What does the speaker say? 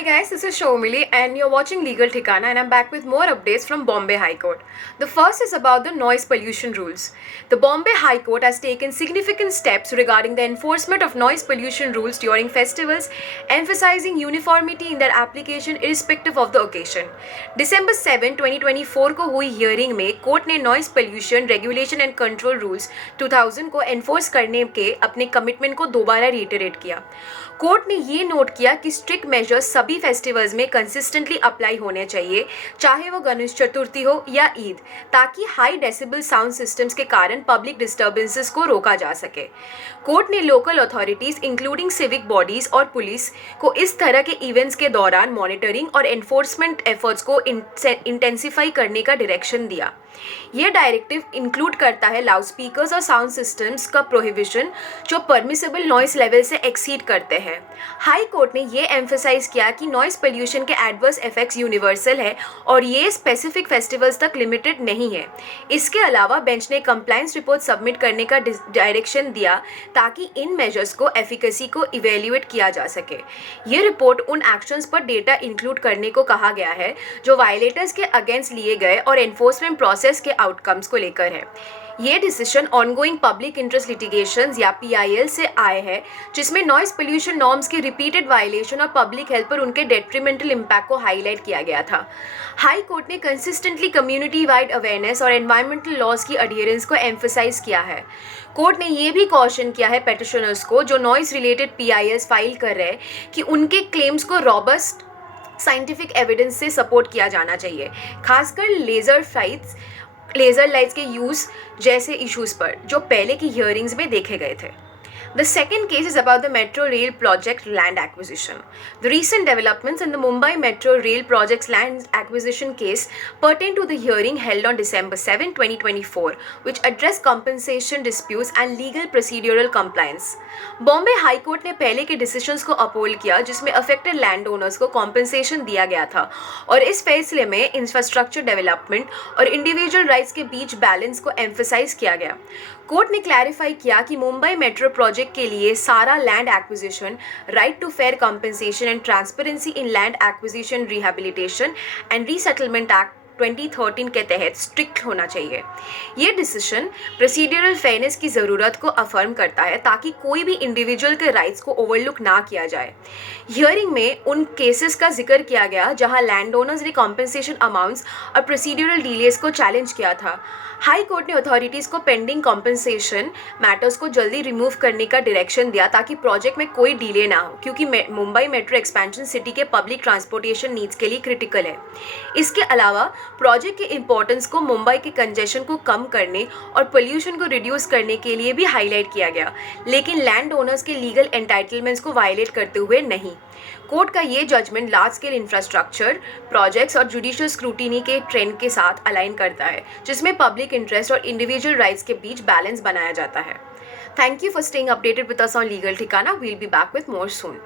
Hi guys, this is Shomili and you're watching Legal Thikana and I'm back with more updates from Bombay High Court. The first is about the noise pollution rules. The Bombay High Court has taken significant steps regarding the enforcement of noise pollution rules during festivals, emphasizing uniformity in their application irrespective of the occasion. December 7, 2024 को हुई hearing में court ने noise pollution regulation and control rules 2000 को enforce करने के अपने commitment को दोबारा रिइटरेट किया। कोर्ट ने ये नोट किया कि स्ट्रिक्ट मेजर्स सभी फेस्टिवल्स में कंसिस्टेंटली अप्लाई होने चाहिए, चाहे वो गणेश चतुर्थी हो या ईद, ताकि हाई डेसिबल साउंड सिस्टम्स के कारण पब्लिक डिस्टर्बेंसेस को रोका जा सके। कोर्ट ने local authorities including civic bodies और पुलिस को इस तरह के इवेंट्स के दौरान मॉनिटरिंग और एनफोर्समेंट एफर्ट्स को इंटेंसिफाई करने का डायरेक्शन दिया। यह डायरेक्टिव इंक्लूड करता है लाउड स्पीकर्स और साउंड सिस्टम्स का प्रोहिबिशन जो परमिसेबल नॉइस लेवल से एक्सीड करते हैं। हाई कोर्ट ने यह एम्फसाइज किया कि नॉइस पोल्यूशन के एडवर्स इफेक्ट्स यूनिवर्सल है और ये स्पेसिफिक फेस्टिवल्स तक लिमिटेड नहीं है। इसके अलावा बेंच ने कंप्लायंस रिपोर्ट सबमिट करने का डायरेक्शन दिया ताकि इन मेजर्स को एफिकेसी को इवेल्युएट किया जा सके। ये रिपोर्ट उन एक्शंस पर डेटा इंक्लूड करने को कहा गया है जो वायलेटर्स के अगेंस्ट लिए गए और एनफोर्समेंट प्रोसेस के आउटकम्स को लेकर है। ये decision ongoing public interest litigations या PIL से आए हैं जिसमें नॉइस पोल्यूशन नॉर्म्स की रिपीटेड वायलेशन और पब्लिक हेल्थ पर उनके डेट्रीमेंटल इम्पैक्ट को हाईलाइट किया गया था। हाई कोर्ट ने कंसिस्टेंटली कम्युनिटी वाइड अवेयरनेस और एनवायरमेंटल लॉज की अडियरेंस को एम्फसाइज किया है। कोर्ट ने यह भी कॉशन किया है पेटिशनर्स को जो नॉइस रिलेटेड PILs फाइल कर रहे हैं कि उनके क्लेम्स को रॉबस्ट साइंटिफिक एविडेंस से सपोर्ट किया जाना चाहिए, खासकर लेज़र लाइट्स के यूज़ जैसे इश्यूज़ पर जो पहले की हियरिंग्स में देखे गए थे। The second case is about the Metro Rail project land acquisition. The recent developments in the Mumbai Metro Rail project's land acquisition case pertain to the hearing held on December 7, 2024, which addressed compensation disputes and legal procedural compliance. Bombay high court ने पहले के decisions को uphold किया जिसमें affected land owners को compensation दिया गया था और इस फैसले में इंफ्रास्ट्रक्चर डेवलपमेंट और इंडिविजुअल राइट्स के बीच बैलेंस को एम्फसाइज किया गया। कोर्ट ने क्लैरिफाई किया कि मुंबई मेट्रो प्रोजेक्ट के लिए सारा land acquisition, right to fair compensation and transparency in land acquisition rehabilitation and resettlement act 2013 के तहत स्ट्रिक्ट होना चाहिए। ये डिसीजन प्रोसीड्यूरल फेयरनेस की ज़रूरत को अफर्म करता है ताकि कोई भी इंडिविजुअल के राइट्स को ओवरलुक ना किया जाए। हियरिंग में उन केसेस का जिक्र किया गया जहां लैंड ओनर्स ने कॉम्पनसेशन अमाउंट्स और प्रोसीड्यूरल डिलेस को चैलेंज किया था। हाई कोर्ट ने अथॉरिटीज़ को पेंडिंग कॉम्पनसेशन मैटर्स को जल्दी रिमूव करने का डायरेक्शन दिया ताकि प्रोजेक्ट में कोई डिले ना हो, क्योंकि मुंबई मेट्रो एक्सपेंशन सिटी के पब्लिक ट्रांसपोर्टेशन नीड्स के लिए क्रिटिकल है। इसके अलावा प्रोजेक्ट के इम्पोर्टेंस को मुंबई के कंजेशन को कम करने और पोल्यूशन को रिड्यूस करने के लिए भी हाईलाइट किया गया, लेकिन लैंड ओनर्स के लीगल एंटाइटलमेंट्स को वायलेट करते हुए नहीं। कोर्ट का ये judgement large scale infrastructure projects और जुडिशियल स्क्रूटिनी के ट्रेंड के साथ अलाइन करता है जिसमें पब्लिक इंटरेस्ट और इंडिविजुअल राइट्स के बीच बैलेंस बनाया जाता है। Thank you for staying updated with us on legal Thikana. We'll be back with more soon.